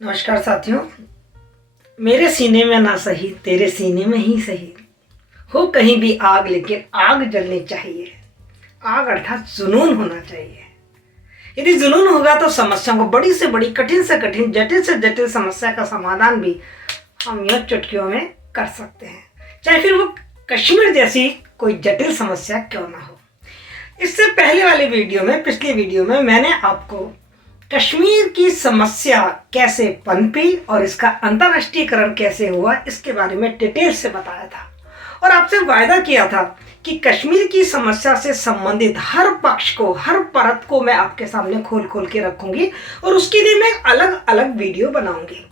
नमस्कार साथियों। मेरे सीने में ना सही तेरे सीने में ही सही, हो कहीं भी आग लेकिन आग जलनी चाहिए। आग अर्थात जुनून होना चाहिए। यदि जुनून होगा तो समस्या को बड़ी से बड़ी, कठिन से कठिन, जटिल से जटिल समस्या का समाधान भी हम यह चुटकियों में कर सकते हैं, चाहे फिर वो कश्मीर जैसी कोई जटिल समस्या क्यों ना हो। इससे पहले वाले वीडियो में, पिछले वीडियो में मैंने आपको कश्मीर की समस्या कैसे पनपी और इसका अंतर्राष्ट्रीयकरण कैसे हुआ, इसके बारे में डिटेल से बताया था और आपसे वायदा किया था कि कश्मीर की समस्या से संबंधित हर पक्ष को, हर परत को मैं आपके सामने खोल खोल के रखूंगी और उसके लिए मैं अलग अलग वीडियो बनाऊंगी।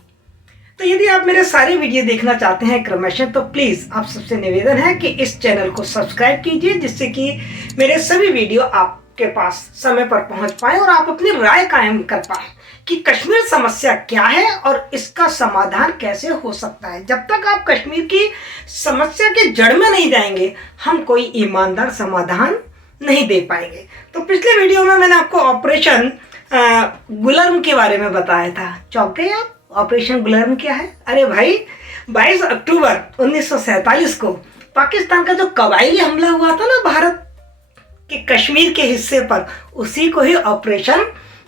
तो यदि आप मेरे सारे वीडियो देखना चाहते हैं क्रमशः, तो प्लीज़ आप सबसे निवेदन है कि इस चैनल को सब्सक्राइब कीजिए, जिससे कि मेरे सभी वीडियो आपके पास समय पर पहुंच पाए और आप अपनी राय कायम कर पाए कि कश्मीर समस्या क्या है और इसका समाधान कैसे हो सकता है। जब तक आप कश्मीर की समस्या के जड़ में नहीं जाएंगे, हम कोई ईमानदार समाधान नहीं दे पाएंगे। तो पिछले वीडियो में मैंने आपको ऑपरेशन गुलर्म के बारे में बताया था। चौंक गए आप? ऑपरेशन गुलर्म क्या है? अरे भाई, 22 अक्टूबर 1947 को पाकिस्तान का जो कबायली हमला हुआ था ना भारत के कश्मीर के हिस्से पर, उसी को ही ऑपरेशन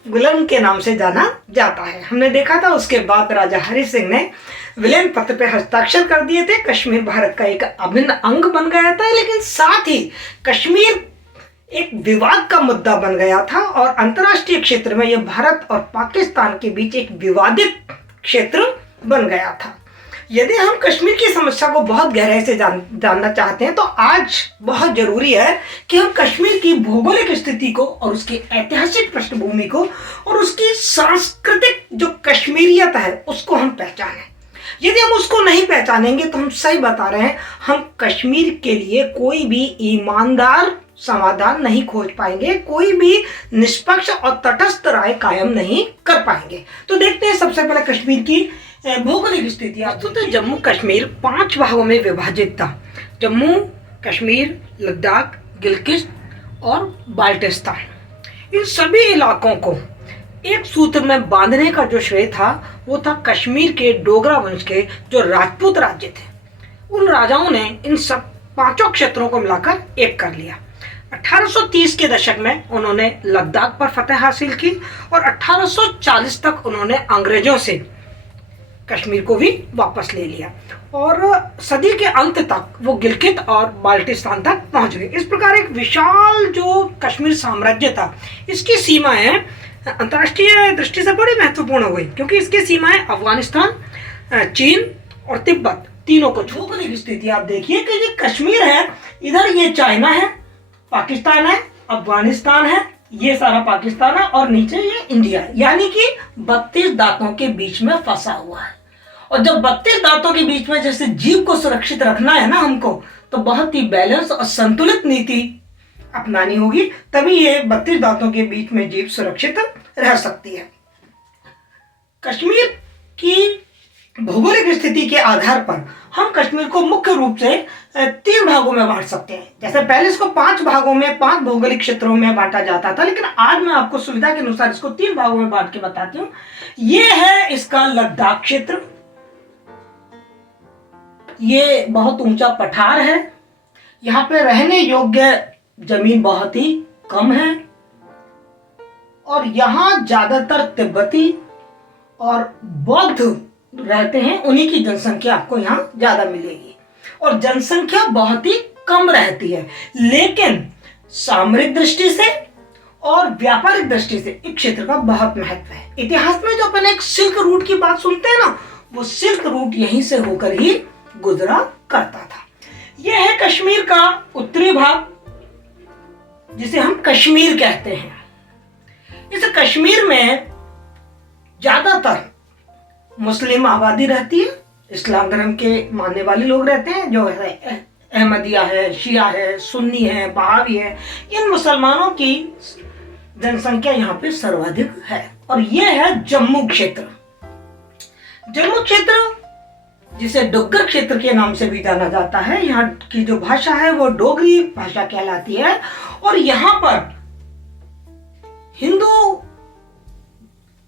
गुलर्म के नाम से जाना जाता है। हमने देखा था उसके बाद राजा हरि सिंह ने विलेन पत्र पे हस्ताक्षर कर दिए थे। कश्मीर भारत का एक अभिन्न अंग बन गया था, लेकिन साथ ही कश्मीर एक विवाद का मुद्दा बन गया था और अंतर्राष्ट्रीय क्षेत्र में यह भारत और पाकिस्तान के बीच एक विवादित क्षेत्र बन गया था। यदि हम कश्मीर की समस्या को बहुत गहराई से जानना चाहते हैं, तो आज बहुत जरूरी है कि हम कश्मीर की भौगोलिक स्थिति को और उसकी ऐतिहासिक पृष्ठभूमि को और उसकी सांस्कृतिक जो कश्मीरियत है उसको हम पहचानें। यदि हम उसको नहीं पहचानेंगे तो हम सही बता रहे हैं, हम कश्मीर के लिए कोई भी ईमानदार समाधान नहीं खोज पाएंगे, कोई भी निष्पक्ष और तटस्थ राय कायम नहीं कर पाएंगे। तो देखते हैं सबसे पहले कश्मीर की भौगोलिक स्थिति। तो जम्मू कश्मीर 5 भागों में विभाजित था। जम्मू कश्मीर, लद्दाख, गिलगित और बाल्टिस्तान। इन सभी इलाकों को एक सूत्र में बांधने का जो श्रेय था वो था कश्मीर के डोगरा वंश के जो राजपूत राज्य थे। उन राजाओं ने इन सब 5 क्षेत्रों को मिलाकर एक कर लिया। 1830 के दशक में उन्होंने लद्दाख पर फतह हासिल की और 1840 तक उन्होंने अंग्रेजों से कश्मीर को भी वापस ले लिया और सदी के अंत तक वो गिलगित और बाल्टिस्तान तक पहुंच गए। इस प्रकार एक विशाल जो कश्मीर साम्राज्य था, इसकी सीमाएं अंतर्राष्ट्रीय दृष्टि से बड़ी महत्वपूर्ण हो गई, क्योंकि इसकी सीमाएं अफगानिस्तान, चीन और तिब्बत तीनों को छू। भौगोलिक स्थिति आप देखिए कि ये कश्मीर है, इधर ये चाइना है, पाकिस्तान है, अफगानिस्तान है, ये सारा पाकिस्तान है और नीचे ये इंडिया है। यानी कि 32 दांतों के बीच में फंसा हुआ है। और जब 32 दांतों के बीच में जैसे जीव को सुरक्षित रखना है ना हमको, तो बहुत ही बैलेंस और संतुलित नीति अपनानी होगी, तभी ये 32 दांतों के बीच में जीव सुरक्षित रह सकती है। कश्मीर की भौगोलिक स्थिति के आधार पर हम कश्मीर को मुख्य रूप से 3 भागों में बांट सकते हैं। जैसे पहले इसको 5 भागों में, 5 भौगोलिक क्षेत्रों में बांटा जाता था, लेकिन आज मैं आपको सुविधा के अनुसार इसको 3 भागों में बांट के बताती हूँ। ये है इसका लद्दाख क्षेत्र। ये बहुत ऊंचा पठार है, यहाँ पे रहने योग्य जमीन बहुत ही कम है और यहाँ ज्यादातर तिब्बती और बौद्ध रहते हैं। उन्हीं की जनसंख्या आपको यहाँ ज्यादा मिलेगी और जनसंख्या बहुत ही कम रहती है, लेकिन सामरिक दृष्टि से और व्यापारिक दृष्टि से इस क्षेत्र का बहुत महत्व है। इतिहास में जो अपन एक सिल्क रूट की बात सुनते हैं ना, वो सिल्क रूट यहीं से होकर ही गुजरा करता था। यह है कश्मीर का उत्तरी भाग, जिसे हम कश्मीर कहते हैं। इस कश्मीर में ज्यादातर मुस्लिम आबादी रहती है, इस्लाम धर्म के मानने वाले लोग रहते हैं, जो है अहमदिया है, शिया है, सुन्नी है, बहावी है। इन मुसलमानों की जनसंख्या यहाँ पे सर्वाधिक है। और ये है जम्मू क्षेत्र। जम्मू क्षेत्र जिसे डोगर क्षेत्र के नाम से भी जाना जाता है, यहाँ की जो भाषा है वो डोगरी भाषा कहलाती है और यहाँ पर हिंदू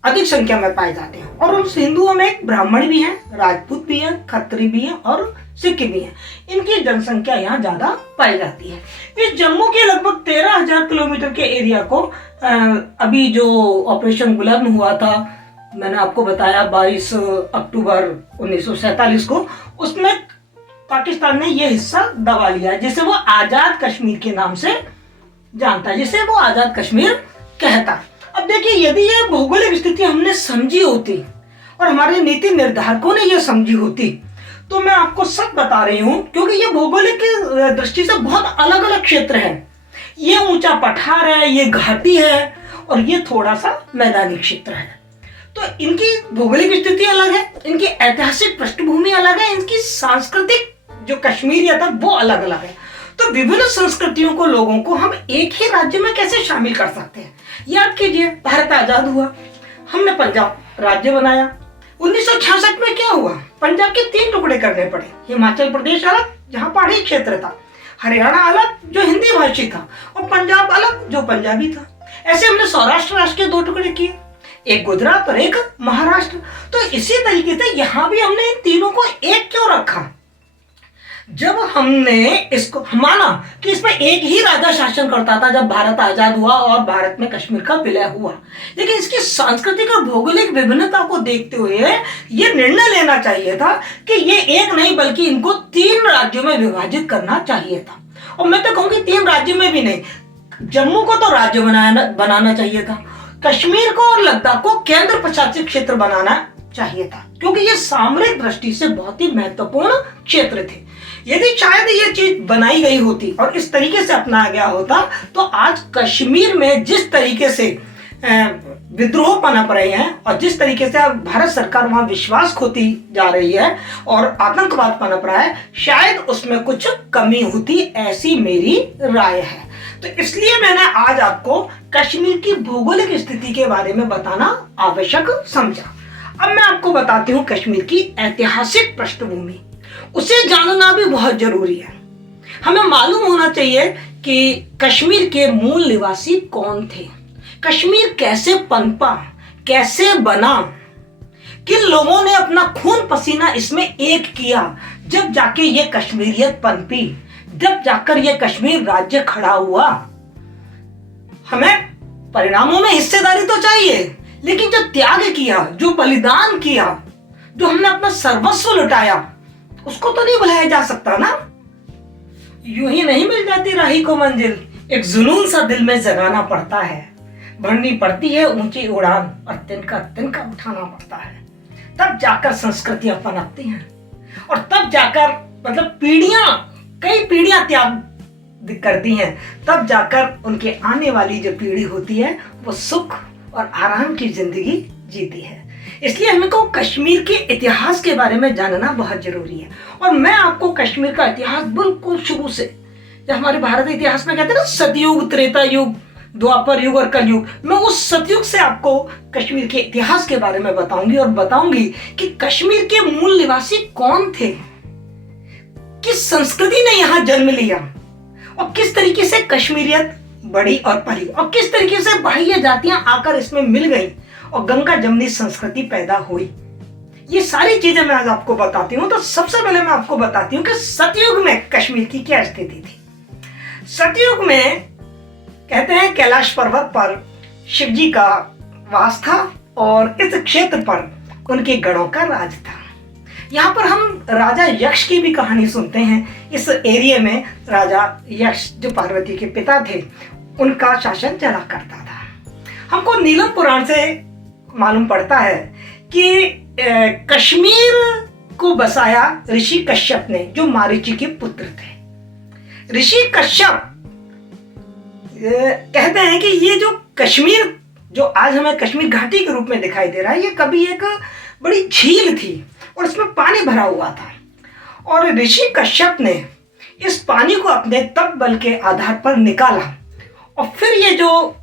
अधिक संख्या में पाए जाते हैं। और उस हिंदुओं में ब्राह्मण भी हैं, राजपूत भी हैं, खत्री भी हैं और सिख भी हैं। इनकी जनसंख्या यहाँ ज्यादा पाई जाती है। इस जम्मू के लगभग 13,000 किलोमीटर के एरिया को अभी जो ऑपरेशन गुलाम हुआ था, मैंने आपको बताया 22 अक्टूबर 1947 को, उसमें पाकिस्तान ने यह हिस्सा दबा लिया, जिसे वो आजाद कश्मीर के नाम से जानता है, जिसे वो आजाद कश्मीर कहता है। अब देखिए, यदि ये भौगोलिक स्थिति हमने समझी होती और हमारे नीति निर्धारकों ने यह समझी होती, तो मैं आपको सब बता रही हूं, क्योंकि ये भौगोलिक दृष्टि से बहुत अलग अलग क्षेत्र है। ये ऊंचा पठार है, ये घाटी है और ये थोड़ा सा मैदानी क्षेत्र है। तो इनकी भौगोलिक स्थिति अलग है, इनकी ऐतिहासिक पृष्ठभूमि अलग है, इनकी सांस्कृतिक जो कश्मीरियत है वो अलग अलग है। तो विभिन्न संस्कृतियों को, लोगों को हम एक ही राज्य में कैसे शामिल कर सकते हैं? याद कीजिए, भारत आजाद हुआ, हमने पंजाब राज्य बनाया। 1966 में क्या हुआ? पंजाब के 3 टुकड़े करने पड़े। हिमाचल प्रदेश अलग, जहां पहाड़ी क्षेत्र था, हरियाणा अलग जो हिंदी भाषी था, और पंजाब अलग जो पंजाबी था। ऐसे हमने सौराष्ट्र राष्ट्र के 2 टुकड़े किए, एक गुजरात और एक महाराष्ट्र। तो इसी तरीके से यहां भी हमने इन तीनों को एक क्यों रखा? जब हमने इसको माना कि इसमें एक ही राजा शासन करता था जब भारत आजाद हुआ और भारत में कश्मीर का विलय हुआ, लेकिन इसकी सांस्कृतिक और भौगोलिक विभिन्नता को देखते हुए यह निर्णय लेना चाहिए था कि ये एक नहीं बल्कि इनको 3 राज्यों में विभाजित करना चाहिए था। और मैं तो कहूंगी 3 राज्यों में भी नहीं, जम्मू को तो राज्य बनाना चाहिए था, कश्मीर को और लद्दाख को केंद्र प्रशासित क्षेत्र बनाना चाहिए था, क्योंकि ये सामरिक दृष्टि से बहुत ही महत्वपूर्ण क्षेत्र थे। यदि शायद ये चीज बनाई गई होती और इस तरीके से अपनाया गया होता, तो आज कश्मीर में जिस तरीके से विद्रोह पनप रहे हैं और जिस तरीके से भारत सरकार वहां विश्वास खोती जा रही है और आतंकवाद पनप रहा है, शायद उसमें कुछ कमी होती, ऐसी मेरी राय है। तो इसलिए मैंने आज आपको कश्मीर की भौगोलिक स्थिति के बारे में बताना आवश्यक समझा। अब मैं आपको बताती हूँ कश्मीर की ऐतिहासिक पृष्ठभूमि। उसे जानना भी बहुत जरूरी है। हमें मालूम होना चाहिए कि कश्मीर के मूल निवासी कौन थे, कश्मीर कैसे पनपा, कैसे बना, किन लोगों ने अपना खून पसीना इसमें एक किया, जब जाके ये कश्मीरियत पनपी, जब जाकर ये कश्मीर राज्य खड़ा हुआ। हमें परिणामों में हिस्सेदारी तो चाहिए, लेकिन जो त्याग किया, जो बलिदान किया, जो हमने अपना सर्वस्व लुटाया, उसको तो नहीं भुलाया जा सकता ना। यूं ही नहीं मिल जाती राही को मंजिल, एक जुनून सा दिल में जगाना पड़ता है, भरनी पड़ती है ऊंची उड़ान और तिनका तिनका उठाना पड़ता है। तब जाकर संस्कृतियां पनपती हैं और तब जाकर मतलब कई पीढ़ियां त्याग करती हैं, तब जाकर उनके आने वाली जो पीढ़ी होती है वो सुख और आराम की जिंदगी जीती है। इसलिए हमको कश्मीर के इतिहास के बारे में जानना बहुत जरूरी है। और मैं आपको कश्मीर का इतिहास बिल्कुल शुरू से, जब हमारे भारत इतिहास में कहते हैं ना सतयुग, त्रेता युग, द्वापर युग और कलयुग, मैं उस सतयुग से आपको कश्मीर के इतिहास के बारे में बताऊंगी और बताऊंगी कि कश्मीर के मूल निवासी कौन थे, किस संस्कृति ने यहाँ जन्म लिया और किस तरीके से कश्मीरियत बढ़ी और पली और किस तरीके से बाह्य जातियां आकर इसमें मिल गई और गंगा जमनी संस्कृति पैदा हुई। ये सारी चीजें मैं आज आपको बताती हूँ। तो सबसे पहले मैं आपको बताती हूँ कि सतयुग में कश्मीर की क्या स्थिति थी। सतयुग में कहते हैं कैलाश पर्वत पर शिव जी का वास था और इस क्षेत्र पर उनके गणों का राज था। यहाँ पर हम राजा यक्ष की भी कहानी सुनते हैं। इस एरिया में राजा यक्ष जो पार्वती के पिता थे, उनका शासन चला करता था। हमको नीलम पुराण से मालूम पड़ता है कि कश्मीर को बसाया ऋषि कश्यप ने, जो मारीची के पुत्र थे। ऋषि कश्यप कहते हैं कि ये जो कश्मीर, जो आज हमें कश्मीर घाटी के रूप में दिखाई दे रहा है, ये कभी एक बड़ी झील थी और इसमें पानी भरा हुआ था। और ऋषि कश्यप ने इस पानी को अपने तप बल के आधार पर निकाला और फिर ये जो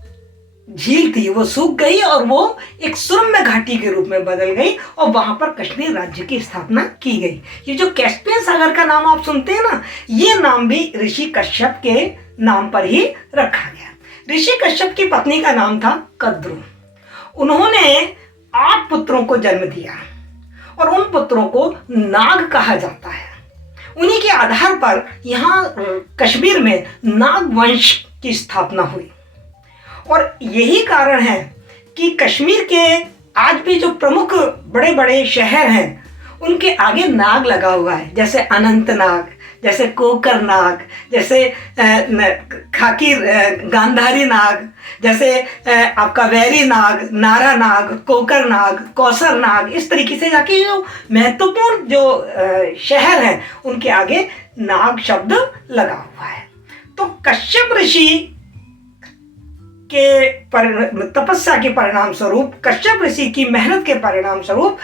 झील थी वो सूख गई और वो एक सुरम्य घाटी के रूप में बदल गई और वहां पर कश्मीर राज्य की स्थापना की गई। ये जो कैस्पियन सागर का नाम आप सुनते हैं ना, ये नाम भी ऋषि कश्यप के नाम पर ही रखा गया। ऋषि कश्यप की पत्नी का नाम था कद्रू। उन्होंने 8 पुत्रों को जन्म दिया और उन पुत्रों को नाग कहा जाता है। उन्हीं के आधार पर यहाँ कश्मीर में नाग वंश की स्थापना हुई। और यही कारण है कि कश्मीर के आज भी जो प्रमुख बड़े बड़े शहर हैं उनके आगे नाग लगा हुआ है, जैसे अनंतनाग, जैसे कोकरनाग, जैसे खाकी गांधारी नाग, जैसे आपका वैरी नाग, नारा नाग, कोकरनाग, कौसर नाग। इस तरीके से जाके जो महत्वपूर्ण जो शहर हैं उनके आगे नाग शब्द लगा हुआ है। तो कश्यप ऋषि के तपस्या के परिणाम स्वरूप, कश्यप ऋषि की मेहनत के परिणाम स्वरूप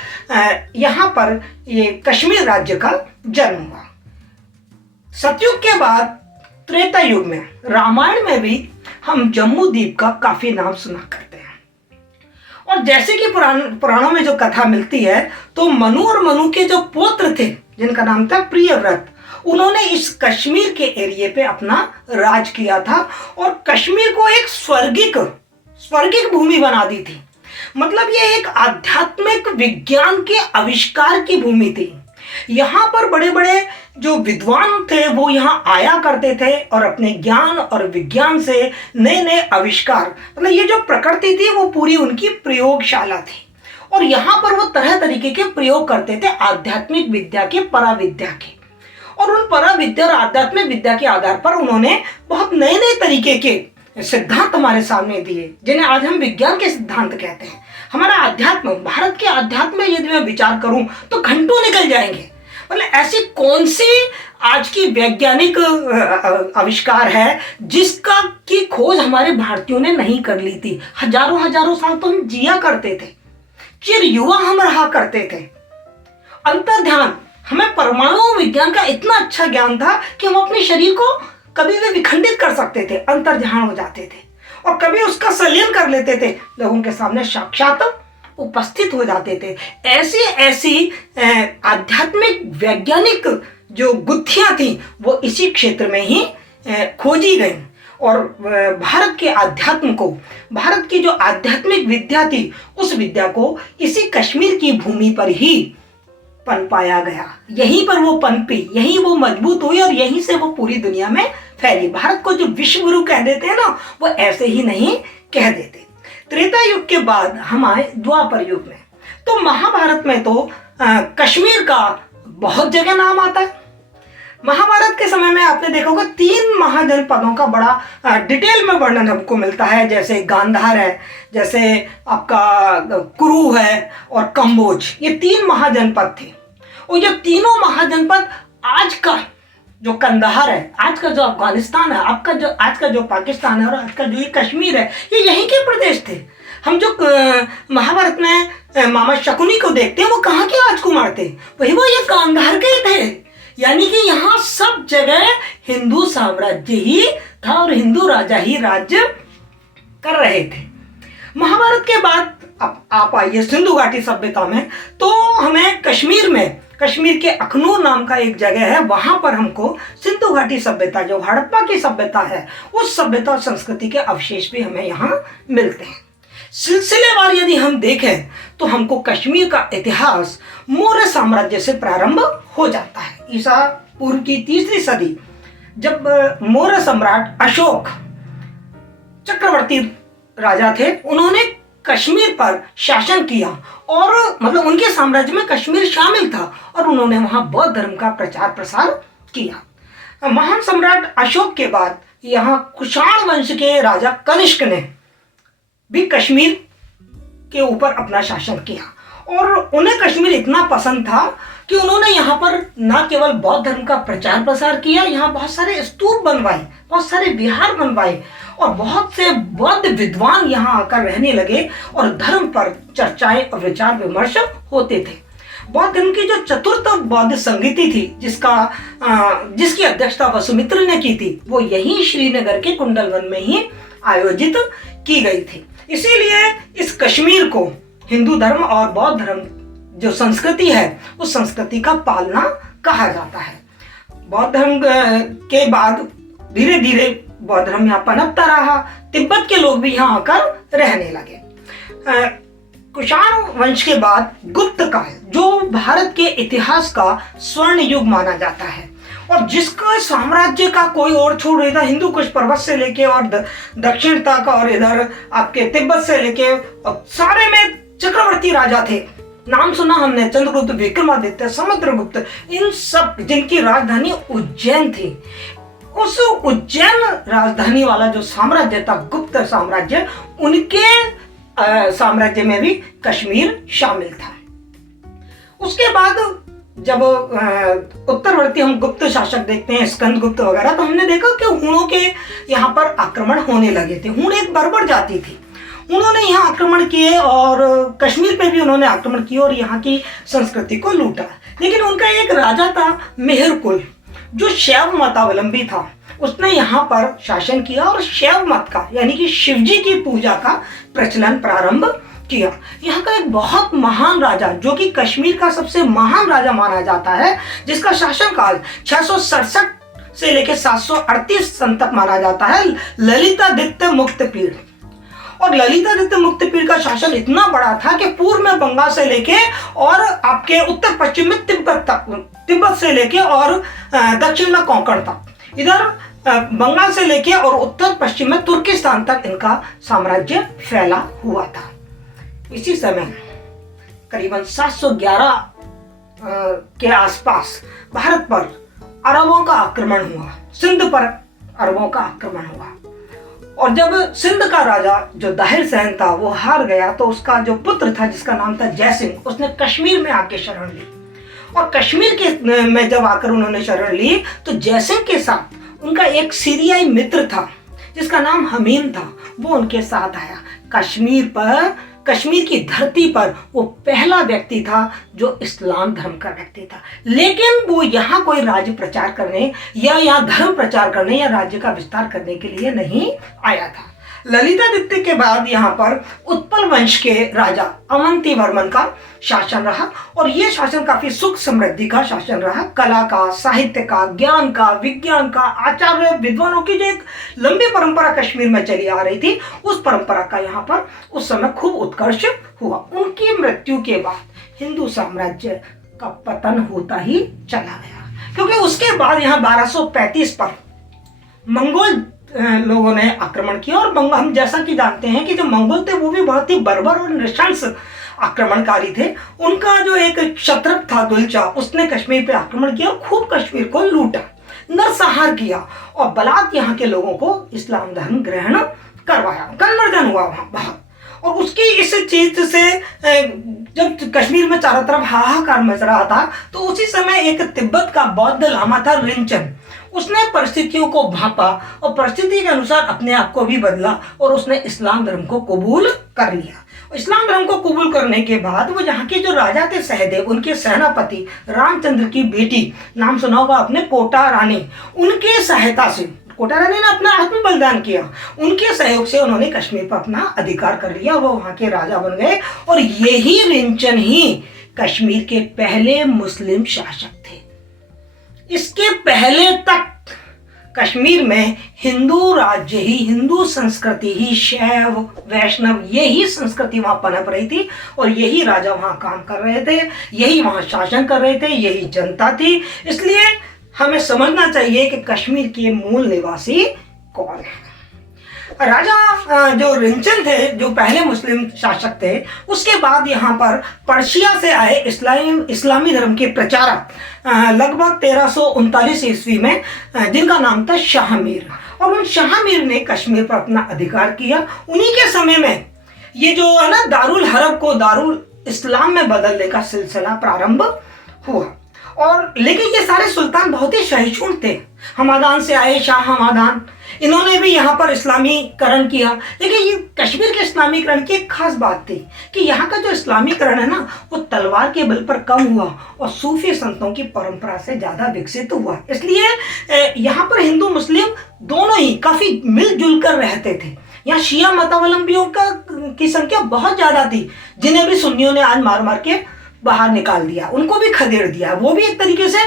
यहाँ पर ये कश्मीर राज्य का जन्म हुआ। सतयुग के बाद त्रेता युग में, रामायण में भी हम जम्मू द्वीप का काफी नाम सुना करते हैं। और जैसे कि पुराणों में जो कथा मिलती है, तो मनु और मनु के जो पुत्र थे जिनका नाम था प्रियव्रत, उन्होंने इस कश्मीर के एरिया पे अपना राज किया था और कश्मीर को एक स्वर्गिक भूमि बना दी थी। मतलब ये एक आध्यात्मिक विज्ञान के आविष्कार की भूमि थी। यहाँ पर बड़े बड़े जो विद्वान थे वो यहाँ आया करते थे और अपने ज्ञान और विज्ञान से नए नए आविष्कार, मतलब ये जो प्रकृति थी वो पूरी उनकी प्रयोगशाला थी। और यहाँ पर वो तरह तरीके के प्रयोग करते थे आध्यात्मिक विद्या के, पराविद्या के। और उन पराविद्या और आध्यात्मिक विद्या के आधार पर उन्होंने बहुत नए नए तरीके के सिद्धांत हमारे सामने दिए, जिन्हें आज हम विज्ञान के सिद्धांत कहते हैं। हमारा अध्यात्म, भारत के अध्यात्म में यदि मैं विचार करूं तो घंटों निकल जाएंगे। मतलब ऐसी कौन सी आज की वैज्ञानिक आविष्कार है जिसका की खोज हमारे भारतीयों ने नहीं कर ली थी। हजारों साल तो हम जिया करते थे, चिर युवा हम रहा करते थे। अंतर्ध्यान, हमें परमाणु विज्ञान का इतना अच्छा ज्ञान था कि हम अपने शरीर को कभी भी विखंडित कर सकते थे, अंतर्ध्यान हो जाते थे और कभी उसका संलयन कर लेते थे, लोगों के सामने साक्षात उपस्थित हो जाते थे। ऐसी आध्यात्मिक वैज्ञानिक जो गुत्थियां थी वो इसी क्षेत्र में ही खोजी गई। और भारत के अध्यात्म को, भारत की जो आध्यात्मिक विद्या थी, उस विद्या को इसी कश्मीर की भूमि पर ही पनपाया गया। यहीं पर वो पनपी, यहीं वो मजबूत हुई और यहीं से वो पूरी दुनिया में फैली। भारत को जो विश्व गुरु कह देते हैं ना, वो ऐसे ही नहीं कह देते। त्रेता युग के बाद हम आए द्वापर युग में। तो महाभारत में तो कश्मीर का बहुत जगह नाम आता है। महाभारत के समय में आपने देखा होगा 3 महाजनपदों का बड़ा डिटेल में वर्णन हमको मिलता है, जैसे गांधार है, जैसे आपका कुरु है और कंबोज। ये 3 महाजनपद थे और ये तीनों महाजनपद आज का जो कंदहार है, आज का जो अफगानिस्तान है, आपका जो आज का जो पाकिस्तान है और आज का जो ये कश्मीर है, ये यहीं के प्रदेश थे। हम जो महाभारत में मामा शकुनी को देखते हैं वो कहाँ के राजकुमार थे, वही वो ये गांधार के थे। यानी कि यहाँ सब जगह हिंदू साम्राज्य ही था और हिंदू राजा ही राज्य कर रहे थे। महाभारत के बाद अब आप आइए सिंधु घाटी सभ्यता में, तो हमें कश्मीर में, कश्मीर के अखनूर नाम का एक जगह है, वहां पर हमको सिंधु घाटी सभ्यता, जो हड़प्पा की सभ्यता है, उस सभ्यता और संस्कृति के अवशेष भी हमें यहाँ मिलते हैं। सिलसिलेवार यदि हम देखें तो हमको कश्मीर का इतिहास मौर्य साम्राज्य से प्रारंभ हो जाता है। ईसा पूर्व की 3री सदी, जब मौर्य सम्राट अशोक चक्रवर्ती राजा थे, उन्होंने कश्मीर पर शासन किया और मतलब उनके साम्राज्य में कश्मीर शामिल था और उन्होंने वहां बौद्ध धर्म का प्रचार प्रसार किया। महान सम्राट अशोक के बाद यहाँ कुषाण वंश के राजा कनिष्क ने भी कश्मीर के ऊपर अपना शासन किया और उन्हें कश्मीर इतना पसंद था कि उन्होंने यहाँ पर न केवल बौद्ध धर्म का प्रचार प्रसार किया, यहाँ बहुत सारे स्तूप बनवाए, बहुत सारे विहार बनवाए और बहुत से बौद्ध विद्वान यहाँ आकर रहने लगे और धर्म पर चर्चाएं और विचार विमर्श होते थे। बौद्ध धर्म की जो चतुर्थ बौद्ध संगीति थी, जिसकी अध्यक्षता वसुमित्र ने की थी, वो यहीं श्रीनगर के कुंडलवन में ही आयोजित की गई थी। इसीलिए इस कश्मीर को हिंदू धर्म और बौद्ध धर्म जो संस्कृति है, उस संस्कृति का पालना कहा जाता है। बौद्ध धर्म के बाद धीरे धीरे बौद्ध धर्म यहाँ पनपता रहा, तिब्बत के लोग भी यहाँ आकर रहने लगे। कुषाण वंश के बाद गुप्त काल, जो भारत के इतिहास का स्वर्ण युग माना जाता है और जिसका साम्राज्य का कोई और छोड़ नहीं था, हिंदू कुश पर्वत से लेके और दक्षिण तक और इधर आपके तिब्बत से लेके और सारे में चक्रवर्ती राजा थे। नाम सुना हमने, चंद्रगुप्त, विक्रमादित्य, समुद्रगुप्त, इन सब जिनकी राजधानी उज्जैन थी। उस उज्जैन राजधानी वाला जो साम्राज्य था, गुप्त साम्राज्य, उनके साम्राज्य में भी कश्मीर शामिल था। उसके बाद जब उत्तरवर्ती हम गुप्त शासक देखते हैं, स्कंदगुप्त वगैरह, तो हमने देखा कि हूणों के यहाँ पर आक्रमण होने लगे थे। हूण एक बर्बर जाति थी, उन्होंने यहाँ आक्रमण किए और कश्मीर पे भी उन्होंने आक्रमण किए और यहाँ की संस्कृति को लूटा। लेकिन उनका एक राजा था मेहरकुल, जो शैव मतावलंबी था। उसने यहाँ पर शासन किया और शैव मत का यानी कि शिवजी की पूजा का प्रचलन प्रारंभ किया। यहाँ का एक बहुत महान राजा, जो कि कश्मीर का सबसे महान राजा माना जाता है, जिसका शासनकाल 667 से लेकर 738 सन तक माना जाता है, ललितादित्य मुक्तपीड़। और ललितादित्य मुक्तपीड़ का शासन इतना बड़ा था कि पूर्व में बंगाल से लेके और आपके उत्तर पश्चिम में तिब्बत तक, तिब्बत से लेके और दक्षिण में कोंकण तक, इधर बंगाल से लेके और उत्तर पश्चिम में तुर्किस्तान तक इनका साम्राज्य फैला हुआ था। इसी समय करीबन 711 के आसपास भारत पर अरबों का आक्रमण हुआ, सिंध पर अरबों का आक्रमण हुआ। और जब सिंध का राजा जो दाहिर सहन था वो हार गया, तो उसका जो पुत्र था जिसका नाम था जयसिंह, उसने कश्मीर में आके शरण ली। और कश्मीर के में जब आकर उन्होंने शरण ली, तो जयसिंह के साथ उनका एक सीरियाई मित्र था जिसका नाम हमीम था, वो उनके साथ आया। कश्मीर की धरती पर वो पहला व्यक्ति था जो इस्लाम धर्म का व्यक्ति था। लेकिन वो यहाँ कोई राज्य प्रचार करने या यहाँ धर्म प्रचार करने या राज्य का विस्तार करने के लिए नहीं आया था। ललितादित्य के बाद यहाँ पर उत्पल वंश के राजा अवंती वर्मन का शासन रहा और ये शासन काफी सुख समृद्धि का शासन रहा। कला का, साहित्य का, ज्ञान का, विज्ञान का, आचार्य विद्वानों की जो एक लंबी परंपरा कश्मीर में चली आ रही थी, उस परंपरा का यहाँ पर उस समय खूब उत्कर्ष हुआ। उनकी मृत्यु के बाद हिंदू साम्राज्य का पतन होता ही चला गया, क्योंकि उसके बाद यहाँ 1235 पर मंगोल लोगों ने आक्रमण किया। और हम जैसा कि जानते हैं कि जो मंगोल थे वो भी बहुत ही बर्बर और नृशंस आक्रमणकारी थे। उनका जो एक क्षत्रप था दुलचा, उसने कश्मीर पे आक्रमण किया और खूब कश्मीर को लूटा, नरसंहार किया और बलात् यहाँ के लोगों को इस्लाम धर्म ग्रहण करवाया। कन्वर्जन हुआ वहाँ बहुत। और उसकी इस चीज से जब कश्मीर में चारों तरफ हाहाकार मच रहा था, तो उसी समय एक तिब्बत का बौद्ध लामा था रिंचन, उसने परिस्थितियों को भांपा और परिस्थिति के अनुसार अपने आप को भी बदला और उसने इस्लाम धर्म को कबूल कर लिया। इस्लाम धर्म को कबूल करने के बाद वो यहाँ के जो राजा थे सहदेव, उनके सेनापति रामचंद्र की बेटी, नाम सुना होगा आपने, कोटा रानी, उनके सहायता से कोटा रानी ने अपना आत्म बलिदान किया। उनके सहयोग से उन्होंने कश्मीर पर अपना अधिकार कर लिया, वो वहाँ के राजा बन गए। और यही रिंचन ही कश्मीर के पहले मुस्लिम शासक थे। इसके पहले तक कश्मीर में हिंदू राज्य ही, हिंदू संस्कृति ही, शैव वैष्णव यही संस्कृति वहां पनप रही थी और यही राजा वहां काम कर रहे थे, यही वहां शासन कर रहे थे, यही जनता थी। इसलिए हमें समझना चाहिए कि कश्मीर के मूल निवासी कौन है। राजा जो रिंचन थे, जो पहले मुस्लिम शासक थे, उसके बाद यहाँ पर पर्शिया से आए इस्लामी धर्म के प्रचारक लगभग 1339 ईस्वी में, जिनका नाम था शाहमीर। और उन शाहमीर ने कश्मीर पर अपना अधिकार किया। उन्हीं के समय में ये जो है ना, दारुल हरब को दारुल इस्लाम में बदलने का सिलसिला प्रारंभ हुआ। और लेकिन ये सारे सुल्तान बहुत ही सहिष्णु थे। हमादान से आए शाह हमादान, इन्होंने भी यहाँ पर इस्लामीकरण किया। लेकिन ये कश्मीर के इस्लामीकरण की एक खास बात थी कि यहाँ का जो इस्लामीकरण है ना, वो तलवार के बल पर कम हुआ और सूफी संतों की परंपरा से ज़्यादा विकसित हुआ। इसलिए यहाँ पर हिंदू मुस्लिम दोनों ही काफ़ी मिलजुल कर रहते थे। यहाँ शिया मतावलंबियों की संख्या बहुत ज़्यादा थी, जिन्हें भी सुन्नियों ने आज मार मार के बाहर निकाल दिया, उनको भी खदेड़ दिया, वो भी एक तरीके से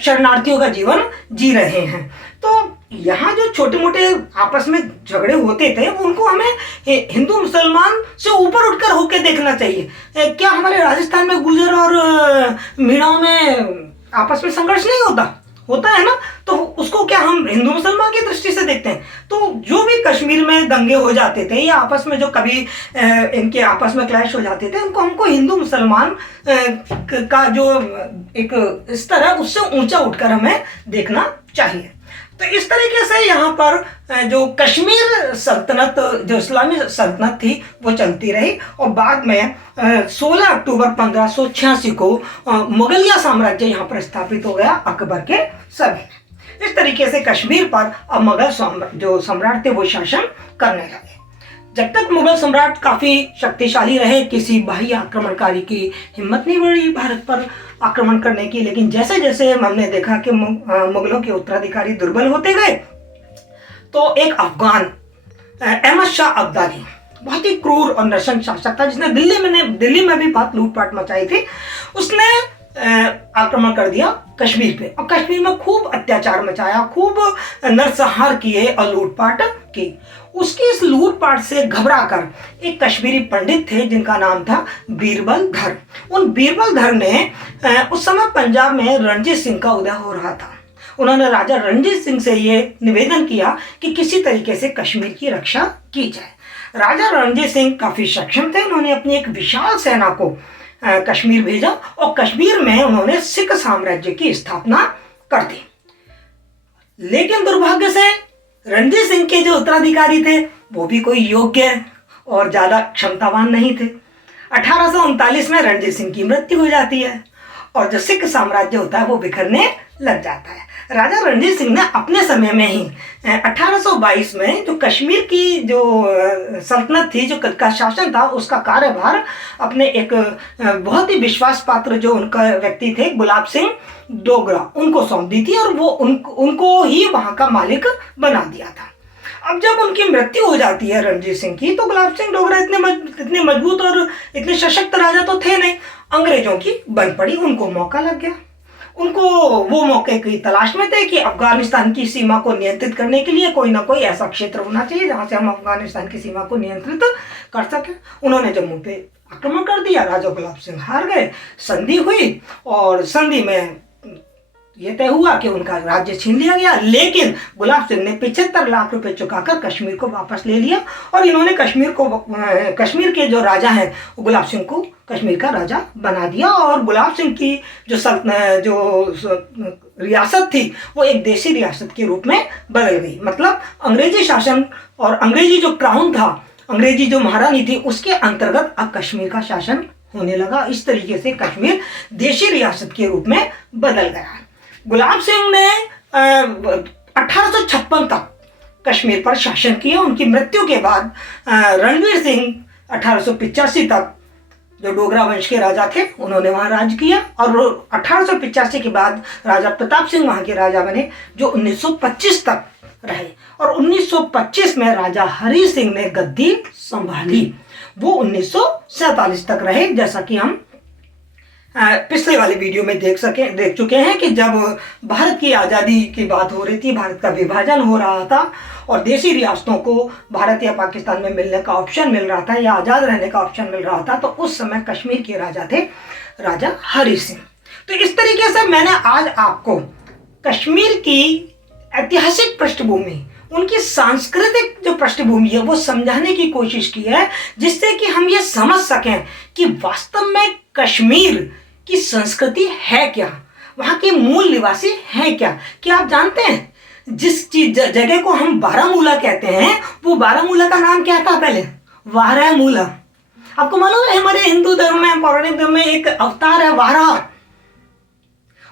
शरणार्थियों का जीवन जी रहे हैं। तो यहाँ जो छोटे मोटे आपस में झगड़े होते थे उनको हमें हिंदू मुसलमान से ऊपर उठकर होके देखना चाहिए। क्या हमारे राजस्थान में गुर्जर और मीणाओं में आपस में संघर्ष नहीं होता है ना? तो उसको क्या हम हिंदू मुसलमान की दृष्टि से देखते हैं? तो जो भी कश्मीर में दंगे हो जाते थे या आपस में जो कभी इनके आपस में क्लैश हो जाते थे, उनको हमको हिंदू मुसलमान का जो एक स्तर है उससे ऊंचा उठकर हमें देखना चाहिए। तो इस तरीके से यहाँ पर जो कश्मीर सल्तनत, जो इस्लामी सल्तनत थी, वो चलती रही और बाद में 16 अक्टूबर 1586 को मुगलिया साम्राज्य यहाँ पर स्थापित हो गया अकबर के समय। इस तरीके से कश्मीर पर अब मुगल जो सम्राट थे वो शासन करने लगे। जब तक मुगल सम्राट काफी शक्तिशाली रहे, किसी बाह्य आक्रमणकारी की हिम्मत नहीं बढ़ी भारत पर आक्रमण करने की। लेकिन जैसे जैसे हमने देखा कि मुगलों के उत्तराधिकारी दुर्बल होते गए, तो एक अफगान अहमद शाह अब्दाली बहुत ही क्रूर और नृशंस शासक था, जिसने दिल्ली में भी बहुत लूटपाट मचाई थी। उसने आक्रमण कर दिया कश्मीर पे और कश्मीर में खूब अत्याचार मचाया, खूब नरसंहार किए और लूटपाट की। उसकी इस लूटपाट से घबराकर एक कश्मीरी पंडित थे जिनका नाम था बीरबल धर। उन बीरबल धर ने उस समय पंजाब में रणजीत सिंह का उदय हो रहा था। उन्होंने राजा रणजीत सिंह से ये निवेदन किया कि किसी तरीके से कश्मीर की रक्षा की जाए। राजा रणजीत सिंह काफी सक्षम थे। उन्होंने अपनी एक विशाल सेना को कश्मीर भेजा और कश्मीर में उन्होंने सिख साम्राज्य की स्थापना कर दी। लेकिन दुर्भाग्य से रणजीत सिंह के जो उत्तराधिकारी थे वो भी कोई योग्य और ज्यादा क्षमतावान नहीं थे। 1839 में रणजीत सिंह की मृत्यु हो जाती है और जो सिख साम्राज्य होता है वो बिखरने लग जाता है। राजा रणजीत सिंह ने अपने समय में ही 1822 में जो कश्मीर की जो सल्तनत थी, जो का शासन था, उसका कार्यभार अपने एक बहुत ही विश्वास पात्र जो उनका व्यक्ति थे गुलाब सिंह डोगरा, उनको सौंप दी थी और वो उनको ही वहां का मालिक बना दिया था। अब जब उनकी मृत्यु हो जाती है रणजीत सिंह की, तो गुलाब सिंह डोगरा इतने मजबूत और इतने सशक्त राजा तो थे नहीं, अंग्रेजों की बन पड़ी। उनको मौका लग गया। उनको वो मौके की तलाश में थे कि अफगानिस्तान की सीमा को नियंत्रित करने के लिए कोई ना कोई ऐसा क्षेत्र होना चाहिए जहां से हम अफगानिस्तान की सीमा को नियंत्रित कर सके। उन्होंने जम्मू पे आक्रमण कर दिया। राजा गुलाब सिंह हार गए, संधि हुई और संधि में ये तय हुआ कि उनका राज्य छीन लिया गया। लेकिन गुलाब सिंह ने 75 लाख रुपए चुकाकर कश्मीर को वापस ले लिया और इन्होंने कश्मीर के जो राजा हैं गुलाब सिंह को कश्मीर का राजा बना दिया। और गुलाब सिंह की जो रियासत थी वो एक देशी रियासत के रूप में बदल गई। मतलब अंग्रेजी शासन और अंग्रेजी जो क्राउन था, अंग्रेजी जो महारानी थी, उसके अंतर्गत अब कश्मीर का शासन होने लगा। इस तरीके से कश्मीर देशी रियासत के रूप में बदल गया। गुलाब सिंह ने 1856 तक कश्मीर पर शासन किया। उनकी मृत्यु के बाद रणवीर सिंह 1885 तक, जो डोगरा वंश के राजा थे, उन्होंने वहां राज किया और 1885 के बाद राजा प्रताप सिंह वहां के राजा बने, जो 1925 तक रहे। और 1925 में राजा हरि सिंह ने गद्दी संभाली। वो 1947 तक रहे। जैसा कि हम पिछले वाले वीडियो में देख चुके हैं कि जब भारत की आज़ादी की बात हो रही थी, भारत का विभाजन हो रहा था और देशी रियासतों को भारत या पाकिस्तान में मिलने का ऑप्शन मिल रहा था या आज़ाद रहने का ऑप्शन मिल रहा था, तो उस समय कश्मीर के राजा थे राजा हरि सिंह। तो इस तरीके से मैंने आज आपको कश्मीर की ऐतिहासिक पृष्ठभूमि, उनकी सांस्कृतिक जो पृष्ठभूमि है वो समझाने की कोशिश की है, जिससे कि हम ये समझ सकें कि वास्तव में कश्मीर की संस्कृति है क्या, वहां के मूल निवासी हैं क्या। क्या आप जानते हैं जिस जगह को हम बारामूला कहते हैं, वो बारामूला का नाम क्या था पहले? वारामूला। आपको मालूम है हमारे हिंदू धर्म में, पौराणिक धर्म में एक अवतार है वारा,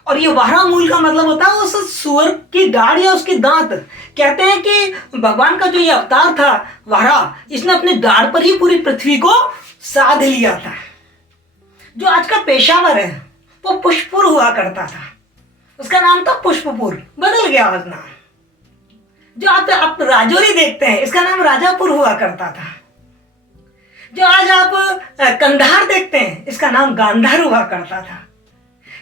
और ये वारामूल का मतलब होता है उस सुअर की दाढ़ या उसकी दांत। कहते हैं कि भगवान का जो ये अवतार था वारा, इसने अपने दाढ़ पर ही पूरी पृथ्वी को साध लिया था। जो आज का पेशावर है वो पुष्पुर हुआ करता था, उसका नाम था पुष्पपुर, बदल गया आज नाम। जो आप राजौरी देखते हैं, इसका नाम राजापुर हुआ करता था। जो आज आप कंधार देखते हैं, इसका नाम गांधार हुआ करता था।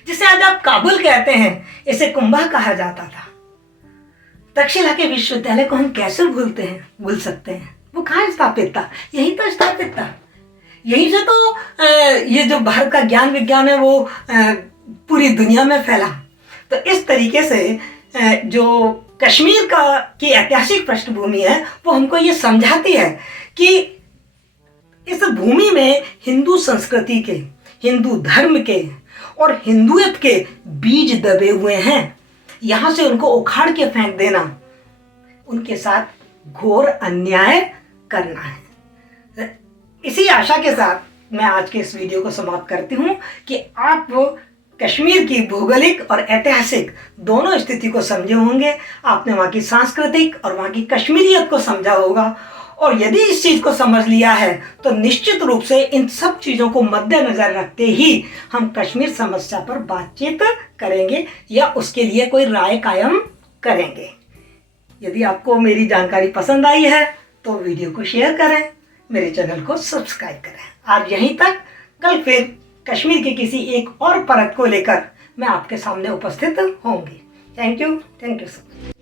जिसे आज आप काबुल कहते हैं, इसे कुंभा कहा जाता था। तक्षशिला के विश्वविद्यालय को हम कैसे भूल सकते हैं? वो कहाँ स्थापित था? यही तो स्थापित था। यहीं से तो ये जो भारत का ज्ञान विज्ञान है वो पूरी दुनिया में फैला। तो इस तरीके से जो कश्मीर की ऐतिहासिक पृष्ठभूमि है वो हमको ये समझाती है कि इस भूमि में हिंदू संस्कृति के, हिंदू धर्म के और हिंदुत्व के बीज दबे हुए हैं। यहाँ से उनको उखाड़ के फेंक देना, उनके साथ घोर अन्याय करना है। इसी आशा के साथ मैं आज के इस वीडियो को समाप्त करती हूँ कि आप कश्मीर की भौगोलिक और ऐतिहासिक दोनों स्थिति को समझे होंगे। आपने वहाँ की सांस्कृतिक और वहाँ की कश्मीरियत को समझा होगा। और यदि इस चीज़ को समझ लिया है तो निश्चित रूप से इन सब चीज़ों को मद्देनजर रखते ही हम कश्मीर समस्या पर बातचीत करेंगे या उसके लिए कोई राय कायम करेंगे। यदि आपको मेरी जानकारी पसंद आई है तो वीडियो को शेयर करें, मेरे चैनल को सब्सक्राइब करें। आज यहीं तक, कल फिर कश्मीर के किसी एक और परत को लेकर मैं आपके सामने उपस्थित होंगी। Thank you so much.